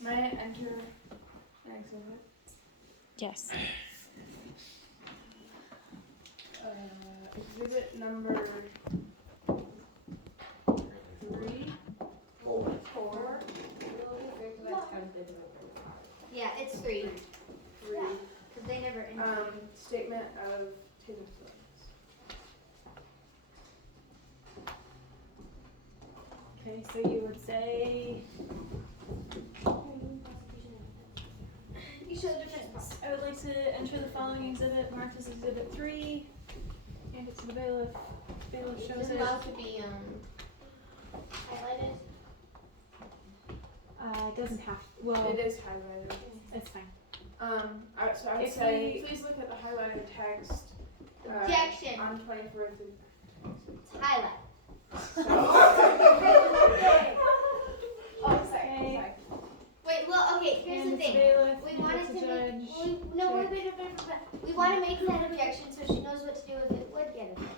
May I enter an exhibit? Yes. Exhibit number 3? 4? Yeah, it's 3. 3. Because they never Statement of Tatum's feelings. Okay, so you would say, You show the difference. I would like to enter the following exhibit, marked as exhibit 3, and it's the bailiff. Bailiff shows Is it it. allowed to be highlighted? It doesn't have, well, It is highlighted. it's fine. So I would If say, please look at the highlighted text. Objection. On 24th. It's highlight. Oh, sorry. Okay. Wait, well, okay, here's And the it's thing. bailiff, We and wanted it's to a make, judge. we want to make that objection so she knows what to do if it would get evicted.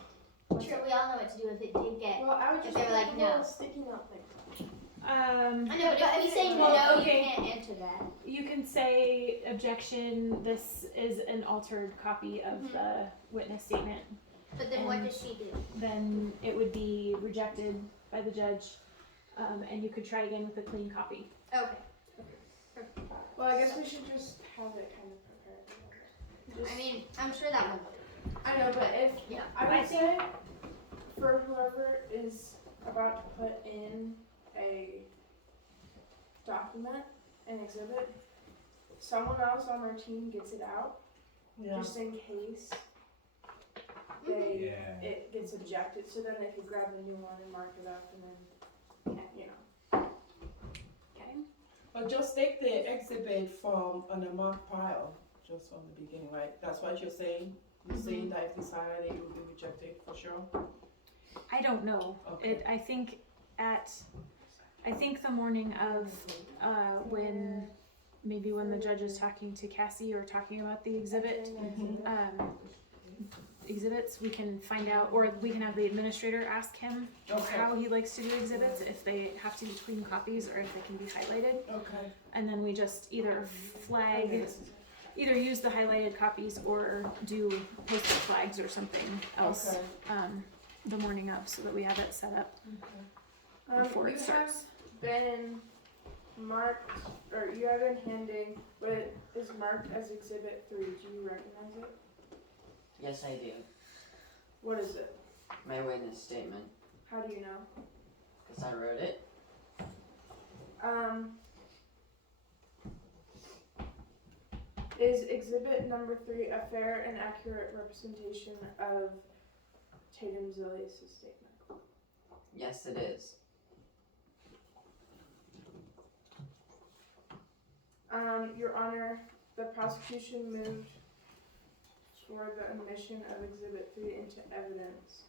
Or so we all know what to do if it did get. Well, I would just they were put like, the no. little sticky note thing. I know, but if we say well, no, okay. you can't enter that. You can say, objection, this is an altered copy of the witness statement. But then what And- does she do? Then it would be rejected by the judge, and you could try again with a clean copy. Okay. Well, I guess we should just have it kind of prepared. I mean, I'm sure that won't do. I know, but if Yeah. I would say for whoever is about to put in a document, an exhibit, someone else on their team gets it out, just in case it gets objected, so then they could grab a new one and mark it up, and then, you know. Okay. But just take the exhibit from an marked pile, just from the beginning, right? That's what you're saying? You're saying that if it's highlighted, it will be rejected for sure? I don't know. Okay. I think the morning of when the judge is talking to Cassie or talking about the exhibit, exhibits, we can find out, or we can have the administrator ask him Okay. how he likes to do exhibits, if they have to be clean copies or if they can be highlighted. Okay. And then we just either either use the highlighted copies or do posted flags or something else Okay. the morning of, so that we have it set up before You it starts. have been marked, or you have been handing what is marked as Exhibit 3. Do you recognize it? Yes, I do. What is it? My witness statement, How do you know? because I wrote it. Is Exhibit number 3 a fair and accurate representation of Tatum Zillias' statement? Yes, it is. Your Honor, the prosecution moved for the admission of Exhibit 3 into evidence.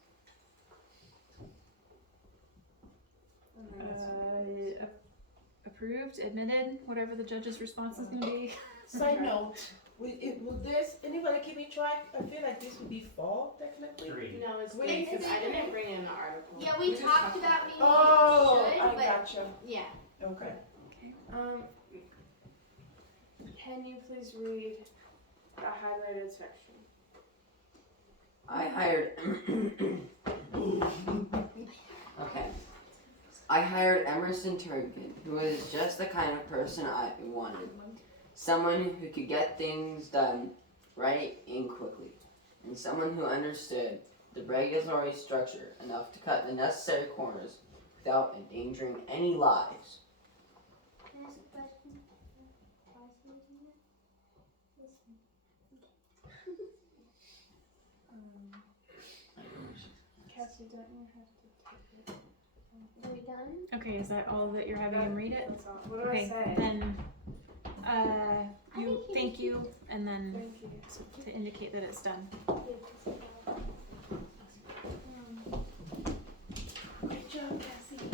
Approved, admitted, whatever the judge's response is going to be. Side note, will this, anybody keeping track? I feel like this would be fall, technically. 3. No, it's Wait, three, is because it I three? didn't bring in the article. Yeah, we talked about maybe Oh, should, I but gotcha. yeah. Okay. Can you please read the highlighted section? I hired. Okay. I hired Emerson Turgan, who is just the kind of person I wanted. Someone who could get things done right and quickly. And someone who understood the regulatory structure enough to cut the necessary corners without endangering any lives. Can I ask a question? Why is he doing that? Cassie, don't you have to take it? Are we done? Okay, is that all that you're having him read it? That's all. What do I Okay, say? then you think he thank was- you, and then Thank you. to indicate that it's done. Good job, Cassie.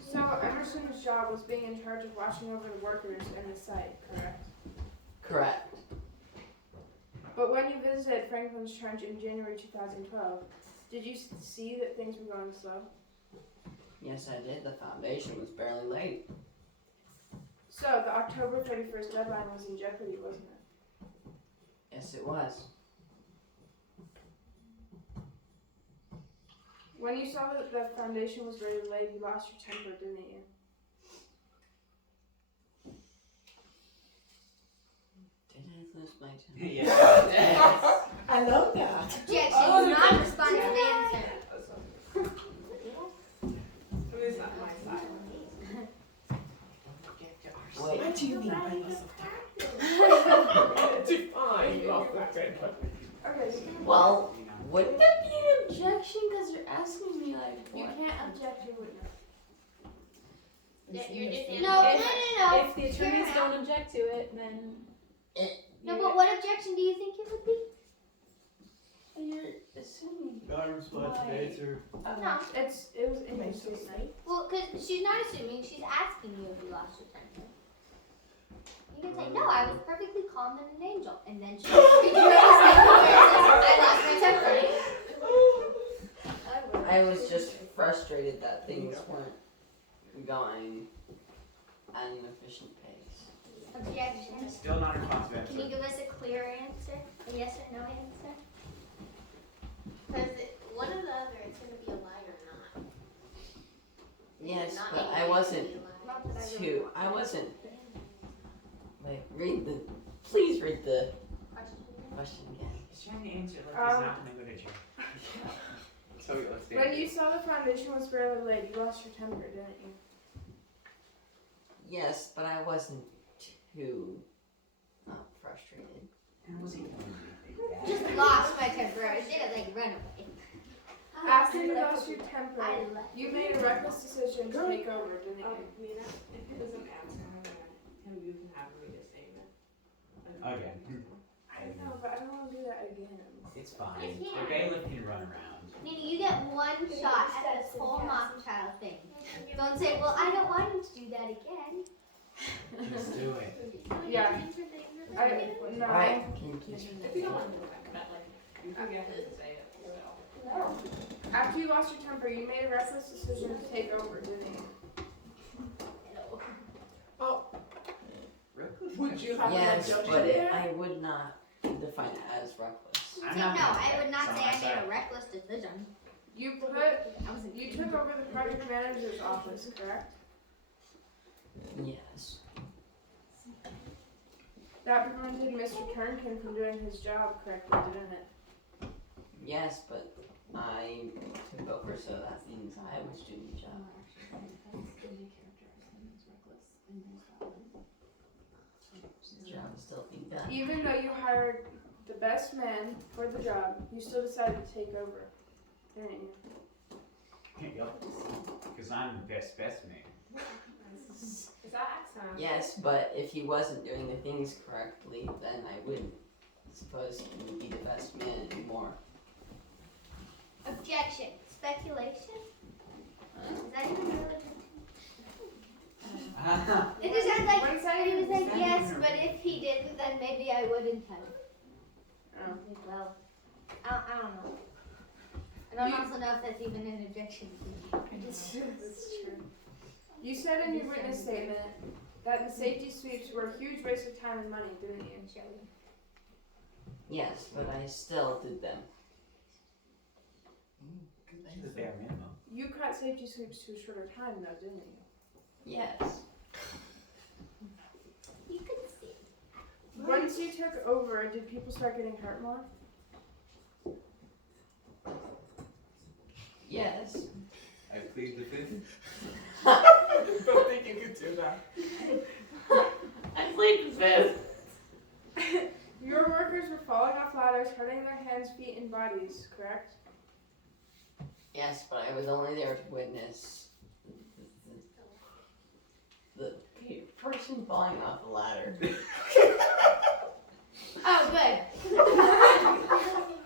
So Emerson's job was being in charge of watching over the workers and the site, correct? Correct. But when you visited Franklin's Trench in January 2012, did you see that things were going slow? Yes, I did. The foundation was barely laid. So So the October 31st deadline was in jeopardy, wasn't it? Yes, it was. When you saw that the foundation was ready to lay, you lost your temper, didn't you? Did I lose my temper? Yes. I love that. Objection, Oh, do not respond to the answer. It's not my side. Wait. What do you mean by loss of Define loss of temper. Okay, Well, wouldn't that be an objection? Because you're asking me like you what? can't object to witness. You're just no. If the attorneys don't object to it, then No, but what objection do you think it would be? You're assuming. Non-responsive answer. No. It was interesting. Well, because she's not assuming, she's asking you if you lost your temper. You can say, no, I was perfectly calm and an angel. And then she I lost my temper. I was just frustrated that things weren't going at an efficient pace. Objection. Still non-responsive Can you answer. give us a clear answer? A yes or no answer? Because one or the other, it's going to be a lie or not. Yes, Not but maybe I wasn't Not that I really too. I wasn't. Like, please read the question. question again. He's trying to answer like he's not in the literature. So let's do When it. you saw the foundation was barely laid, you lost your temper, didn't you? Yes, but I wasn't too frustrated. And was he doing Just lost my temper. I didn't like run away. After you lost your temper, I left. you made a reckless decision to take over, didn't you? Nina, if it doesn't answer him, you can have him read a statement. Again. I know, but I don't want to do that again. It's fine. It's here. The bailiff can run around. Nina, you get one shot at this whole mock trial thing. Don't say, well, I don't want him to do that again. Just do it. Yeah. No. Right? Can you please? If you don't want to do that, but like, you can get him to say it. So. After you lost your temper, you made a reckless decision to take over, didn't you? Would you have Yes, an but objection? I would not define it as reckless. I'm No, not gonna I would not so say I'm I made sorry. a reckless decision. You took over the project manager's office, correct? Yes. That prevented Mr. Turnkin from doing his job correctly, didn't it? Yes, but I took over, so that means I was doing the job. The job is still being done. Even though you hired the best man for the job, you still decided to take over, didn't you? Yep. Because I'm the best man. Is that accent? Yes, but if he wasn't doing the things correctly, then I wouldn't suppose he would be the best man anymore. Objection. Speculation? Is that even really? It just sounds like, One second. he was like, yes, but if he didn't, then maybe I wouldn't have. Oh. Well, I don't know. I don't also know if that's even an objection. That's true. You said in your witness statement that the safety sweeps were a huge waste of time and money, didn't you? Yes, but I still did them. The bare minimum. You cut safety sweeps to a shorter time, though, didn't you? Yes. You could see. Once you took over, did people start getting hurt more? Yes. I plead the fifth. I don't think you could do that. I plead the fifth. Your workers were falling off ladders, hurting their hands, feet, and bodies, correct? Yes, but I was only there to witness the person falling off the ladder. Oh, good.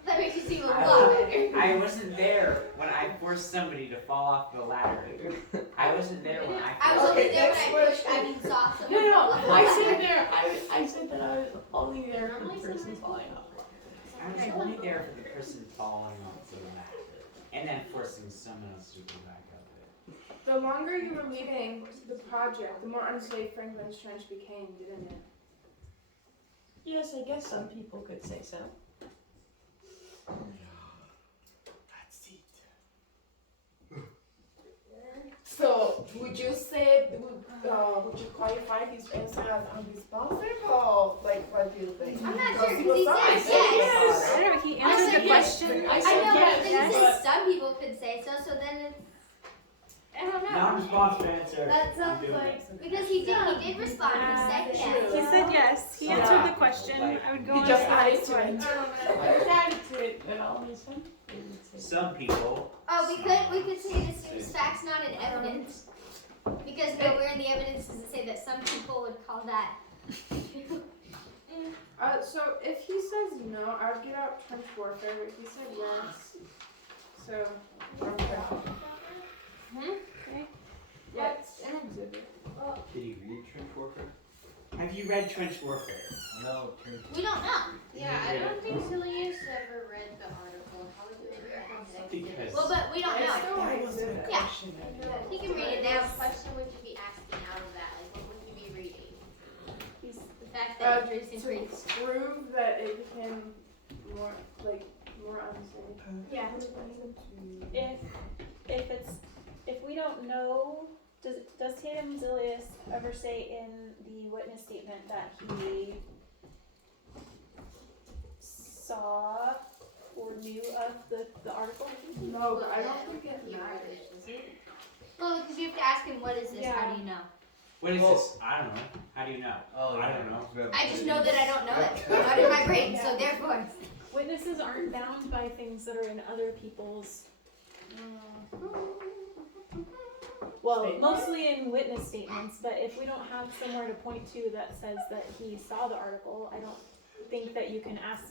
That makes you seem a lot better. I wasn't there when I forced somebody to fall off the ladder. I wasn't there when I was Okay, only there next when I pushed, question. saw No, someone no, fall off the I ladder. said there. I said that I was only there for the person falling off. I was only there for the person falling off the ladder and then forcing someone else to go back up it. The longer you were leading the project, the more unsafe Franklin's Trench became, didn't it? Yes, I guess some people could say so. That's it. So, would you qualify his answer as unresponsive, or like, what do you think? I'm not Because sure, he because he was said saying yes. I don't know, he I answered said the yes. question. I I said know, yes, but he yes. said some people could say so, so then it's, I don't know. Non-responsive answer. That I'm sounds doing like, it. because he did respond, he said He yes. said yes. He Yeah. answered the question. I would go He on just to the added next to one. it. Some people. Oh, we could say this seems facts not in evidence. Because nowhere in the evidence does it say that some people would call that. So if he says no, I would get out trench warfare, but he said yes. So, Okay. Okay. yeah, it's an exhibit. Did you read Trench Warfare? Have you read Trench Warfare? No, Trench. We don't know. Yeah, I don't think Zillias ever read the article. How would you read Because Well, but we don't It's know. still an exhibit. Yeah. He can read it now. What question would you be asking out of that? Like, what would you be reading? The fact that Andres increased. To prove that it became more unsafe. Yeah. If we don't know, does Tatum Zillias ever say in the witness statement that he saw or knew of the article? No, but I don't think it matters. Well, because you have to ask him, what is this? How do you know? what is this? I don't know. How do you know? Oh, I don't know. I just know that I don't know it. It's not in my brain, so therefore. Witnesses aren't bound by things that are in other people's. Well, Statements? mostly in witness statements, but if we don't have somewhere to point to that says that he saw the article, I don't think that you can ask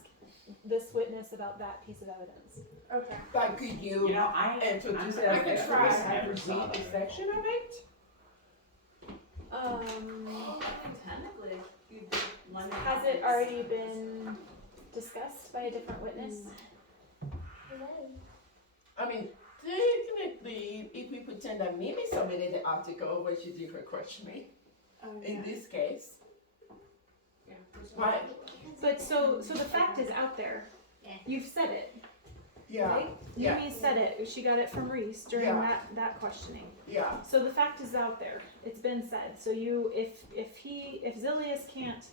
this witness about that piece of evidence. Okay. But could you You know, I'm introduce the it I could as try. I could read a section of it? Technically, Has it already been discussed by a different witness? I mean, technically, if we pretend that Mimi submitted the article when she did her questioning, in this case, right? But so the fact is out there. Yeah. You've said it, Yeah, right? yeah. Mimi said it. She got it from Reese during Yeah. that questioning. yeah. So the fact is out there. It's been said. So if Zillias can't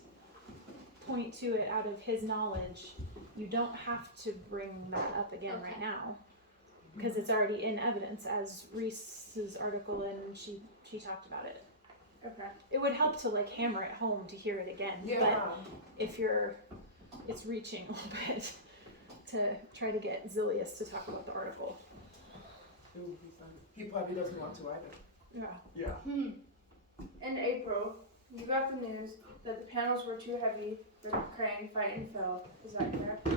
point to it out of his knowledge, you don't have to bring that up again right now, because it's already in evidence as Reese's article, and she talked about it. Okay. It would help to like hammer it home to hear it again. Yeah. But if it's reaching a little bit to try to get Zillias to talk about the article. He probably doesn't want to either. Yeah. Yeah. In April, you got the news that the panels were too heavy for the crane fight and fill. Is that correct?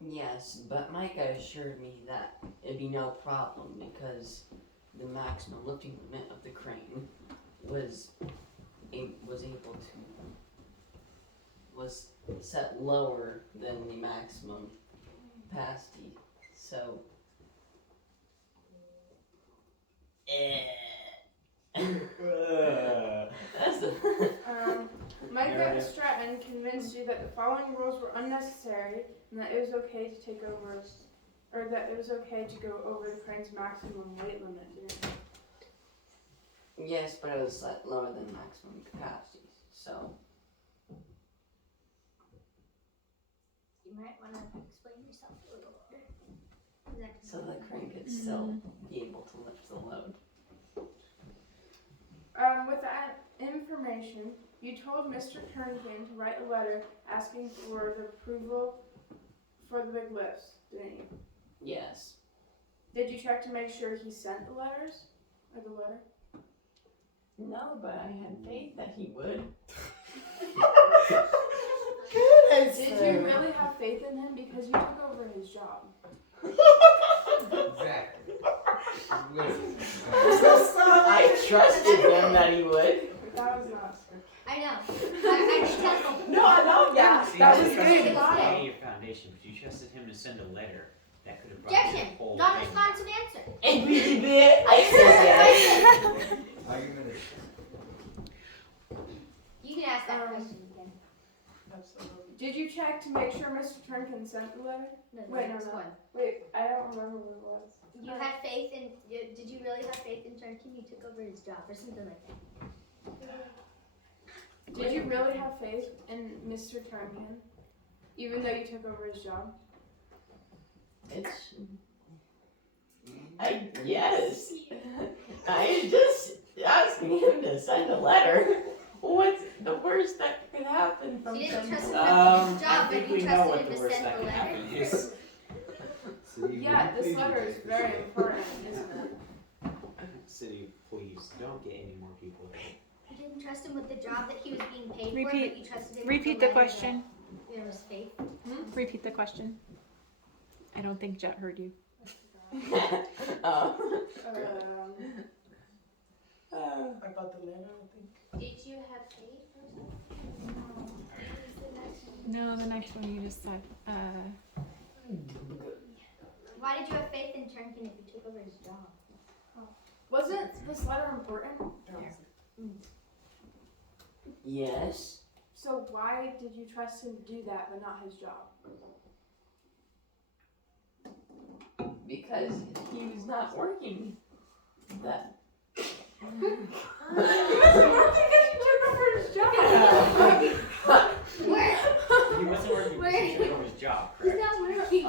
Yes, but Micah assured me that it'd be no problem because the maximum lifting limit of the crane was set lower than the maximum capacity. So that's the Micah Stratton convinced you that the following rules were unnecessary and that it was okay to take over, or that it was okay to go over the crane's maximum weight limit, didn't it? yes, but it was set lower than maximum capacity. So You might want to explain yourself a little better. so the crane could still be able to lift the load. With that information, you told Mr. Turnpin to write a letter asking for the approval for the big lifts, didn't you? Yes. Did you check to make sure he sent the letters? Or the letter? No, but I had faith that he would. Did you really have faith in him? Because you took over his job. Exactly. I trusted him that he would. That was not scripted. I know. I can tell. No, I know. Yeah, See, that you was trusted good. him to lay your foundation, but you trusted him to send a letter. That could have brought the Objection. whole Not thing. responsive answer. I said yes. Argument is. You can ask that question again. Absolutely. Did you check to make sure Mr. Turnkin sent the letter? No, the Wait, no, next no. one. Wait, I don't remember what it was. You had faith in. Did you really have faith in Turnkin? You took over his job or something like that. Did you really have faith in Mr. Turnkin, even though you took over his job? It's. Yes. I just asking him to send a letter. What's the worst that could happen from You didn't trust him somebody? with his I job, think but we you know trusted what him the to worst send that the can letter. happen is. Yeah, this letter is very important, isn't it? City, please don't get any more people. You didn't trust him with the job that he was being paid for, Repeat- but you trusted him Repeat with the letter question. that there was faith. Repeat the question. I don't think Jet heard you. Oh. About the letter, I think. Did you have faith or something? No, the next one you just said. Why did you have faith in Turnkin if you took over his job? Wasn't this letter important? Yes. So why did you trust him to do that, but not his job? Because he was not working. That. He wasn't working because you took over his job. Where? He wasn't working because he took over his job, He's correct? not working.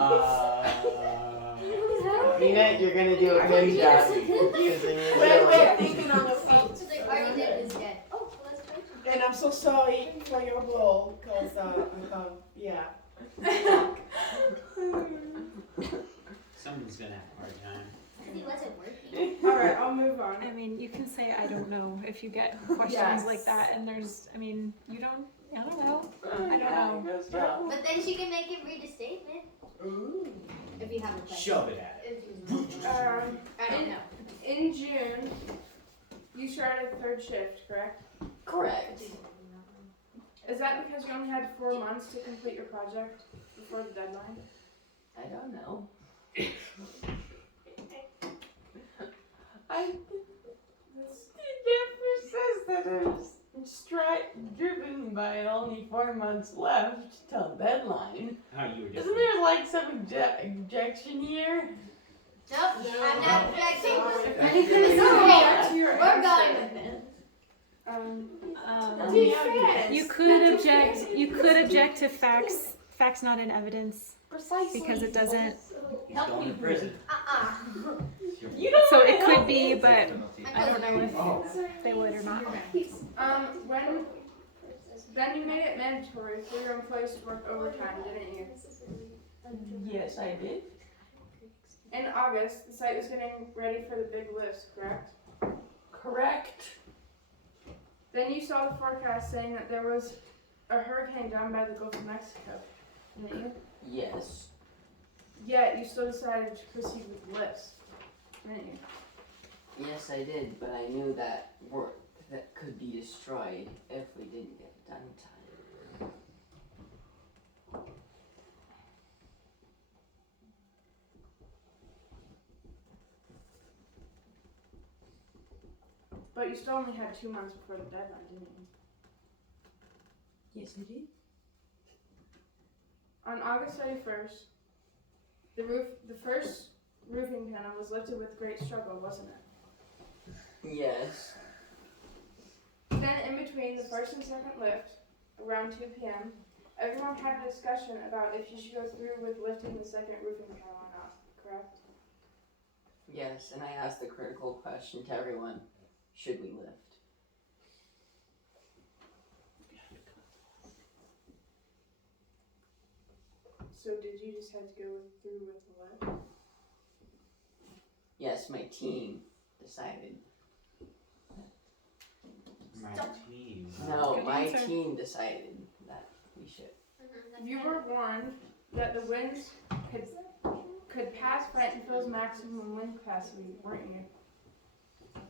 Peanut, you're gonna do a good job using your Wait, ability. thinking on the feet. So they already did his dead. Oh, well, let's try to. And I'm so sorry for your role, because, yeah. Someone's gonna have a hard time. Because he wasn't working. Alright, I'll move on. I mean, you can say I don't know if you get questions Yes. like that, and there's, I mean, you don't, I don't know. I don't know. But then she can make him read a statement. Ooh. If you have a question. Shove it at it. I don't know. In June, you started third shift, correct? Correct. Is that because you only had 4 months to complete your project before the deadline? I don't know. It never says that I'm driven by only 4 months left till deadline. Oh, you were just. Isn't there like some objection here? Nope, I'm not objecting. If We're anything is going to your with answer, it. Um, be fair. you could object to facts not in evidence, Precisely. because it doesn't, He's going to prison. You don't so it wanna could be, but I'm I don't know Oh. if they would or not. Then you made it mandatory for your employees to work overtime, didn't you? Yes, I did. In August, the site was getting ready for the big lifts, correct? Correct. Then you saw the forecast saying that there was a hurricane down by the Gulf of Mexico, didn't you? Yes. Yet you still decided to proceed with the lifts, didn't you? Yes, I did, but I knew that work that could be destroyed if we didn't get it done in time. But you still only had 2 months before the deadline, didn't you? Yes, I did. On August 31st, the first roofing panel was lifted with great struggle, wasn't it? Yes. Then in between the first and second lift, around 2 p.m., everyone had a discussion about if you should go through with lifting the second roofing panel or not, correct? Yes, and I asked the critical question to everyone, should we lift? So did you decide to go through with the lift? Yes, my team decided. My team. No, Good my answer. team decided that we should. You were warned that the winds could pass Frankenfield's maximum wind capacity, weren't you?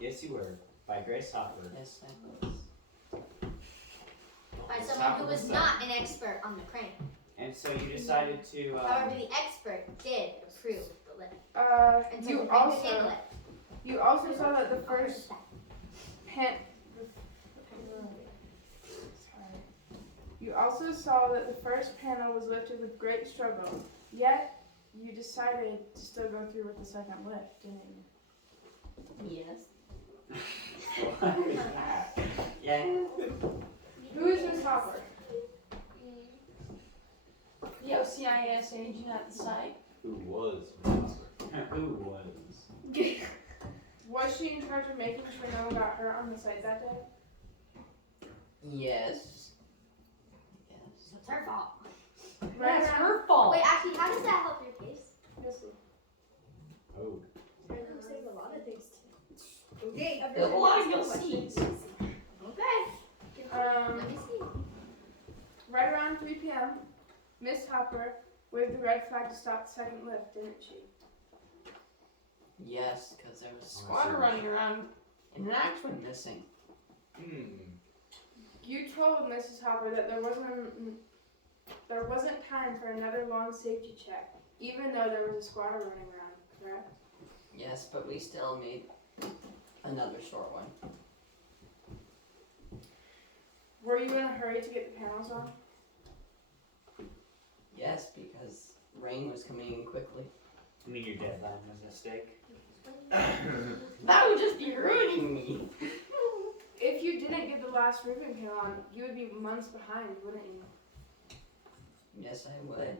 Yes, you were. By Grace Hopper. Yes, I was. By someone who was not an expert on the crane. And so you decided to. However, the expert did approve the lift. And so You we can also handle it. you also saw that the first pan. You also saw that the first panel was lifted with great struggle. Yet you decided to still go through with the second lift, didn't you? Yes. What is that? Yeah. Who is Miss Hopper? The OCIS agent at the site. Who was? Who was? Was she in charge of making sure no one got hurt on the site that day? Yes. Yes. It's her fault. That's around- her fault. Wait, actually, how does that help your case? Oh. Saying a lot of things too. Okay, There's a lot of you'll see. Okay. Um, Let me see. Right around 3 p.m., Miss Hopper waved the red flag to stop the second lift, didn't she? Yes, because there was a squatter running around and an axe went missing. You told Mrs. Hopper that there wasn't time for another long safety check, even though there was a squatter running around, correct? Yes, but we still made another short one. Were you in a hurry to get the panels on? Yes, because rain was coming in quickly. You mean your deadline was a mistake? That would just be ruining me. If you didn't get the last roofing panel on, you would be months behind, wouldn't you? Yes, I would.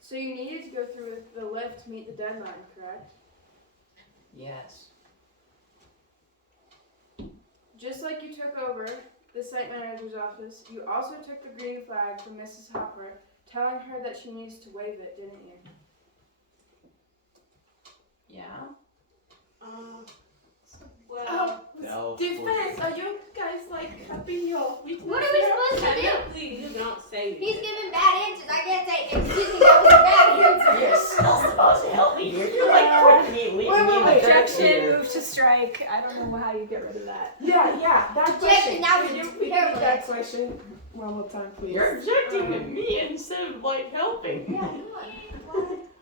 So you needed to go through with the lift to meet the deadline, correct? Yes. Just like you took over the site manager's office, you also took the green flag from Mrs. Hopper, telling her that she needs to wave it, didn't you? Yeah? Well, Defense, are you guys like having your witness? What are we supposed to do? technically you don't say He's giving bad answers. I can't say, excuse me, that was a bad answer. You're still supposed to help me here. You're like putting me, leaving me in the dirt Objection, here. move to strike. I don't know how you get rid of that. Yeah, that Objection, question. that was Can you a repeat terrible that answer. question one more time, please? You're objecting to me instead of like helping.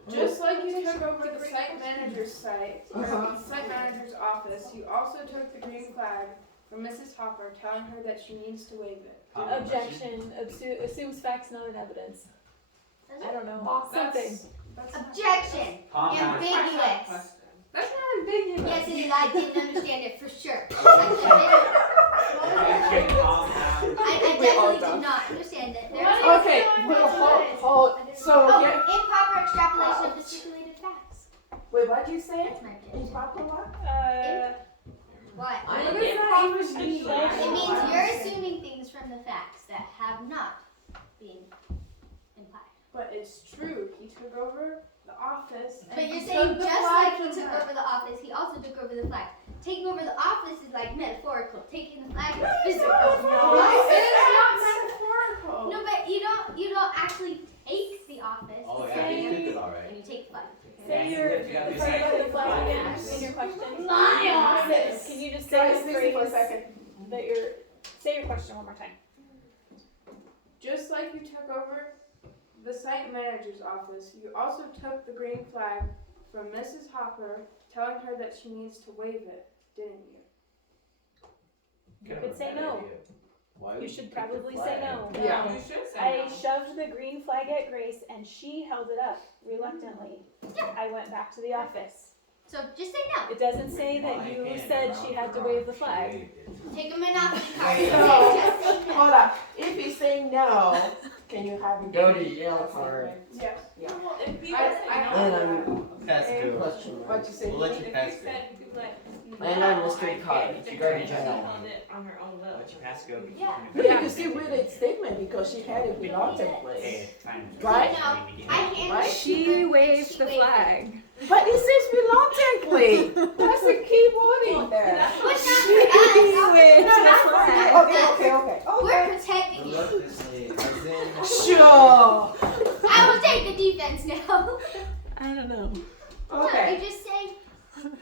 Just like you took over the site manager's site, or the site manager's office, you also took the green flag from Mrs. Hopper, telling her that she needs to wave it. Objection, assumes facts, not in evidence. I don't know. Something. That's Objection. Ambiguous. That's not ambiguous. Yes, it is. I didn't understand it for sure. Objection, calm down. I definitely did not understand it. There's Okay, well, hold. So, oh, yeah. improper extrapolation of the stipulated facts. Wait, what'd you say? That's my objection. Improper what? What? I What am does that even improper mean? speech. It means you're assuming things from the facts that have not been implied. But it's true. He took over the office. And But you're he saying took the just flag like he from took her. over the office, he also took over the flag. Taking over the office is like metaphorical. Taking the flag is physical. It's not metaphorical. No, but you don't actually take the office. Oh, the yeah, same you way took it alright. and you take the flag. Say your phrase of the flag again in your question. My office. Can you just Guys, say listen your for a phrase second. that you're, say your question one more time. Just like you took over the site manager's office, you also took the green flag from Mrs. Hopper, telling her that she needs to wave it, didn't you? You could say no. Why You would should pick the probably say flag? no. Yeah. You should say I no. shoved the green flag at Grace and she held it up reluctantly. I went back to the office. So just say no. It doesn't say that you said she had to wave the flag. Take a monopoly card. So, Just say no. hold up. If you say no, can you have it? Go to jail card. Yes. Yeah. Well, if people I- say I- no, And I'm Pass Hey, it to question mark. What you say? We'll let you if pass you it. said you could let And I'm mystery card. I You go to she jail. held it on her own will. Let you pass go. Yeah. But you can still read a statement because she had it reluctant Hey, place. it's fine. Right? No, I handed Right? it to her. She waved it. But it says reluctantly. That's the key wording there. But not for us. Okay. We're protecting you. Reluctantly, as in. Sure. I will take the defense now. I don't know. No, Okay. you're just saying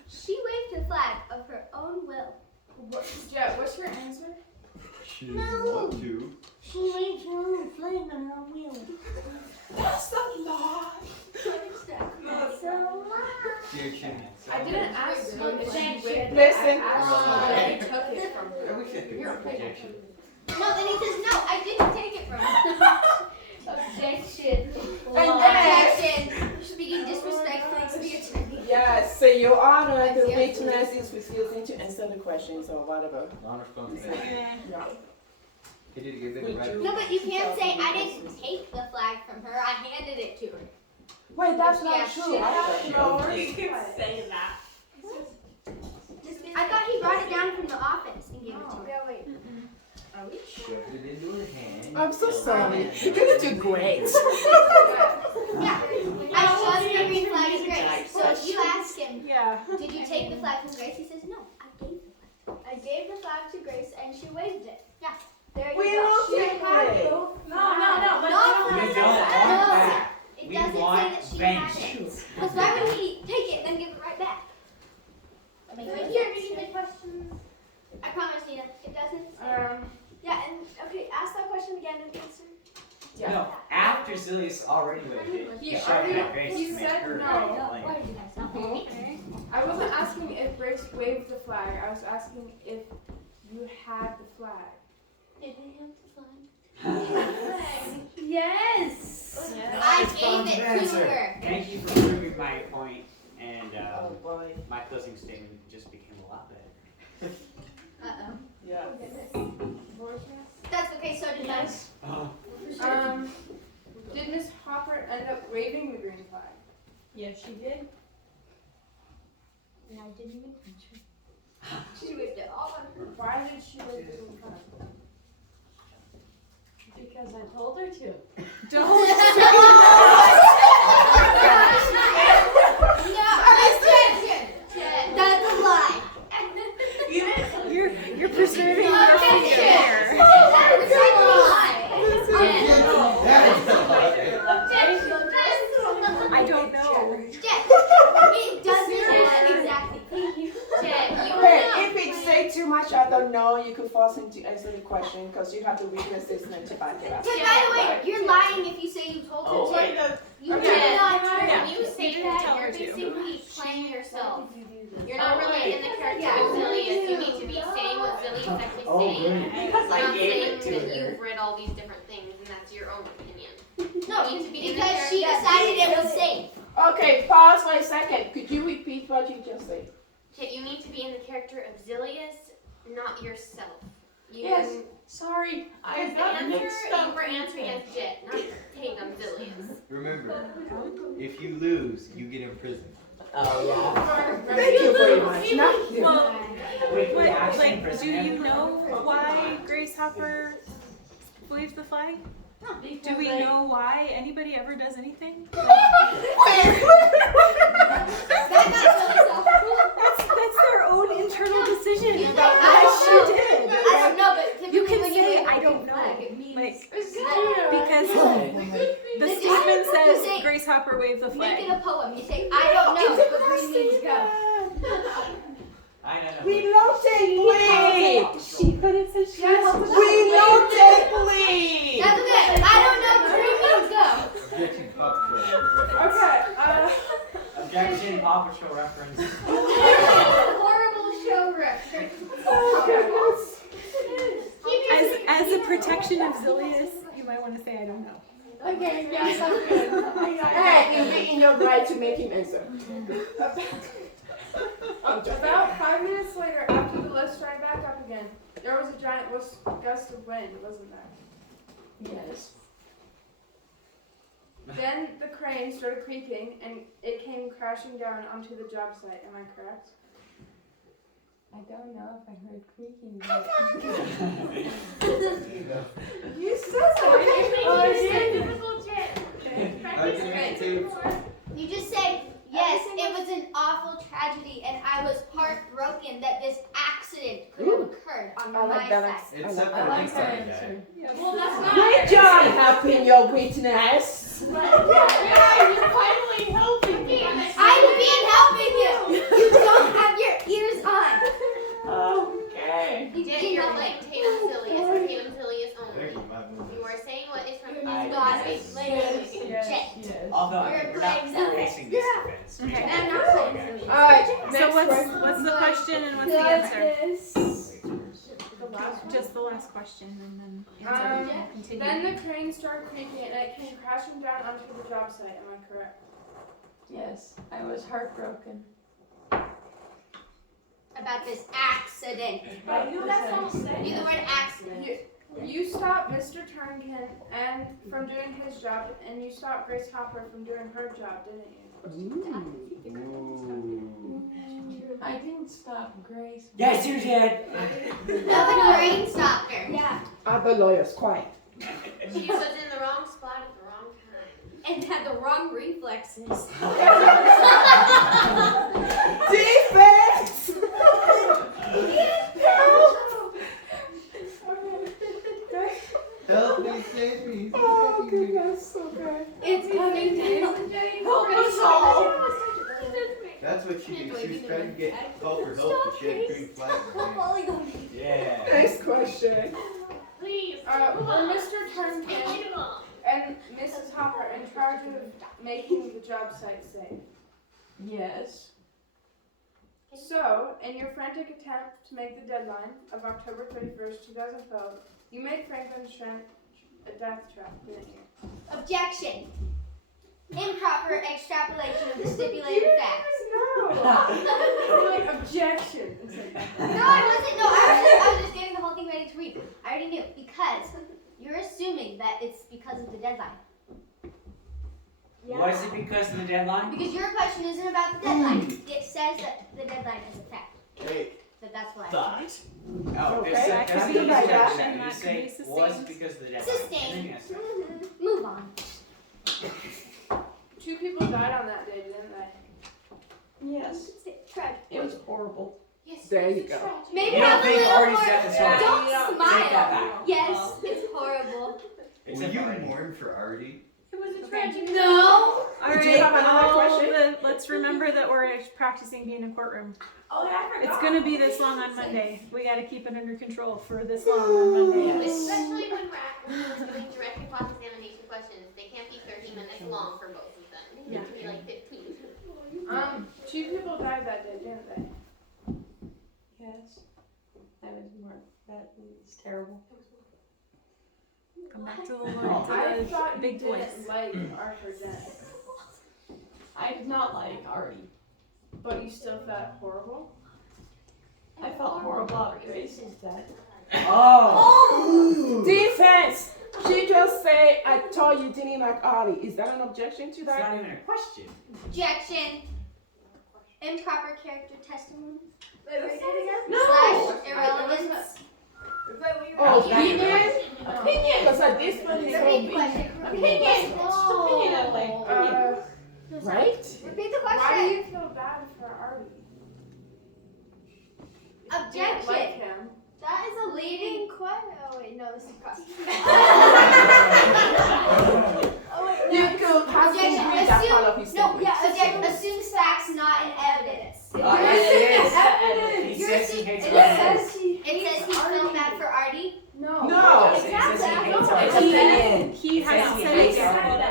she waved the flag of her own will. Jet, what's your answer? She didn't want to. She went through a flame in her wheel. That's a lie. Dear Chimney. I didn't ask you if she waved. Listen. I asked you if you took it from her. I wish I could You're projection. No, then he says, no, I didn't take it from him. Objection. And Objection. Speaking disrespectfully to the attorney. Yes, so Your Honor, the witness is refusing to answer the questions or whatever. Yeah. He did give Would it right. you- No, but you can't say I didn't take the flag from her. I handed it to her. Wait, that's Yeah, not she true. has You can say that. I thought he brought it down from the office and gave it to her. Yeah, wait. Shoved it into her hand. I'm so sorry. You're gonna do great. Yeah. I showed him the green flag is Grace. So if you ask him, Yeah. did you take the flag from Grace? He says, no, I gave it. I gave the flag to Grace and she waved it. Yeah. There you We go. will She take had it. both No, but No, We no, don't want that. It We doesn't say want that she had vengeance. it. Because why would he take it and then give it right back? That makes no But here, sense. reading the questions. I promise, Nina, it doesn't say. Yeah, and okay, ask that question again and answer. No, after Zillias already waved it, He shoved already- it at Grace he to make said her no. complain. Why did you guys not know? I wasn't asking if Grace waved the flag. I was asking if you had the flag. Did he have the flag? Yes. I gave it to her. Thank you for proving my point, and Oh boy. my closing statement just became a lot better. Uh-oh. Yeah. That's okay, so did mine. Oh. Did Miss Hopper end up waving the green flag? Yes, she did. And I didn't even answer. She waved it all on her. Why did she wave the green flag? Because I told her to. No, objection. That's a lie. You're preserving your Objection. there. That's a lie. Objection. I don't know. Jen, it doesn't exactly. Jen, you Wait, know. if it say too much, I don't know, you could force him to answer the question because you have the witness statement to back it up. But by the way, you're lying if you say you told Oh, her to. wait, no. You Okay. did not. Yeah. When you say didn't that, tell you're her to. basically playing yourself. You're not really in the character of Zillias. You need to be saying what Zillias is actually saying. Because I Not gave saying it to that her. you've read all these different things and that's your own opinion. No, You need to be in the because she character. decided it was safe. Okay, pause for a second. Could you repeat what you just said? Okay, you need to be in the character of Zillias, not yourself. You, Yes. Sorry, Because the answer, you were answering as Jet, not Tatum Zillias. Remember, if you lose, you get imprisoned. Oh, yeah. Thank you very much. Not you. Well, Wait, what, actually, like, do President- you know why Grace Hopper waved the flag? Do we know why anybody ever does anything? That's their own internal decision. You I don't did. I don't know, but typically You can when say, you I wave a don't green know. flag, it means Like, that because the This is- statement you says say- Grace Hopper waved the make it flag. a poem. You say, I don't know, but green means go. I know. Reloading, please. She could have said she Reloading, please. That's okay. I don't know, green means go. Objection, Pop Patrol. Okay, Objection, Paw Patrol reference. Horrible show reference. As a protection of Zillias, you might want to say I don't know. Okay, yeah, sounds good. Hey, you'll be in your right to make him answer. about 5 minutes later, after the lift started back up again, there was a giant gust of wind, wasn't there? Yes. Then the crane started creaking and it came crashing down onto the job site. Am I correct? I don't know if I heard creaking. You said so. Oh, difficult Jet. I did it too. You just say, yes, it was an awful tragedy, and I was heartbroken that this accident could have occurred on I my like that. side. Except I for like the that inside guy. Well, that's not Great job helping your witness. Yeah, you're finally helping me. I'm being helping you. You don't have your ears on. Okay. You Jet, did you're not playing like. Tatum Zillias and Tatum Zillias There's only. my move. Although We're we're not playing Zillias. facing this defense. Okay. And I'm not playing Zillias. Alright, So next question. what's the question and what's the answer? The last one. Just the last question and then answer. Continue. Then the crane started creaking and it came crashing down onto the job site. Am I correct? Yes, I was heartbroken. About this accident. But you guys don't say Use the word accident. You stopped Mr. Turnkin and from doing his job, and you stopped Grace Hopper from doing her job, didn't you? I didn't stop Grace. Yes, you did. No, the crane stopped her. Yeah. Other lawyers, quiet. She was in the wrong spot at the wrong time. And had the wrong reflexes. Defense! Help me, save me. Oh, goodness, okay. It's coming down. Help us all. That's what she did. She was trying to get call for help, but she had green flag. in her hand. Yeah. Next question. Please. Were Mr. Turnkin and Mrs. Hopper in charge of making the job site safe? Yes. So, in your frantic attempt to make the deadline of October 31st, 2012, you made Franklin Trent a death trap, didn't you? Objection. Improper extrapolation of the stipulated facts. You're like, objection. No, I wasn't. No, I was just getting the whole thing ready to read. I already knew because you're assuming that it's because of the deadline. Was it because of the deadline? Because your question isn't about the deadline. It says that the deadline is a fact. Hey, That's why. thought. Oh, Okay, this that that's could the be like that. objection. You That say could be was sustained. because of the deadline. Sustained. And then yes. Move on. 2 people died on that day, didn't they? Yes. Tragic. It was horrible. Yes. There you go. Maybe You don't have a think little Artie's more. death is Don't horrible? smile. Take that back. Yes, it's horrible. It's Will a you Artie. mourn for Artie? It was a tragic. No. All Did right, you have another all question? let's remember that we're practicing being in a courtroom. Oh, yeah, I forgot. It's gonna be this long on Monday. We gotta keep it under control for this long on Monday. Especially when we're doing direct and cross-examination questions, they can't be 30 minutes long for both of them. They Yeah. can be like 15. 2 people died that day, didn't they? Yes. That was terrible. Come back to the I Lord, to thought the you big voice. didn't like Arthur Dent, I did not like Artie. but you still felt horrible? I felt horrible about Grace's death. Oh. Defense! She just said, I thought you didn't like Artie. Is that an objection to It's that? not even a question. Objection. Improper character testimony. No. Slash irrelevance. Oh, That's not even a opinion? question. Opinion. Because at this point it's Repeat the so question. Opinion. It's just opinion. I'm like, opinion. right? Repeat the Why do question. you feel bad for Artie? You didn't Objection. like him. That is a leading question. Oh wait, no, this is cross. You could have Objection. read that part of his No, statement. yeah, objection. Assumes facts, not in evidence. Oh, You're yes, assuming it is. evidence. He You're says he assuming- hates it Artie. says he felt bad for Artie. No. No. It says he hates Exactly. Artie. It's opinion. He It says hasn't he said hates it. Artie.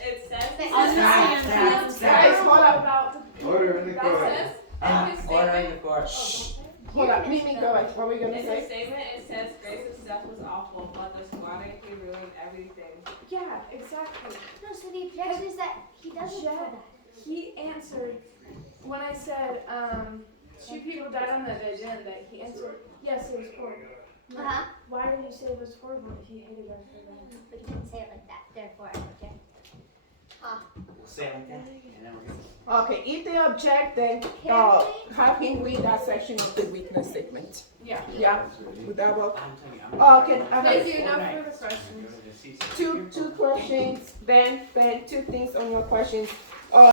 It says. Facts. Guys, hold up. About Order in the It court. says. Order in the court. Hold up. Mimi, go ahead. What were you going to In the say? statement, it says Grace's death was awful, but the squatting, he ruined everything. yeah, exactly. No, so the objection is that he doesn't feel that. He answered when I said 2 people died on that day, didn't they? He answered, yes, it was horrible. Uh-huh. Why did you say it was horrible if you hated us for that? But he didn't say it like that. Therefore, I object. We'll say it like that, and then we're good. Okay, if they object, then have him read that section of the witness statement. Yeah. Yeah, would that work? I'm telling you, I'm Okay, I Thank have you. No Right. further questions. two questions. Ben, 2 things on your questions.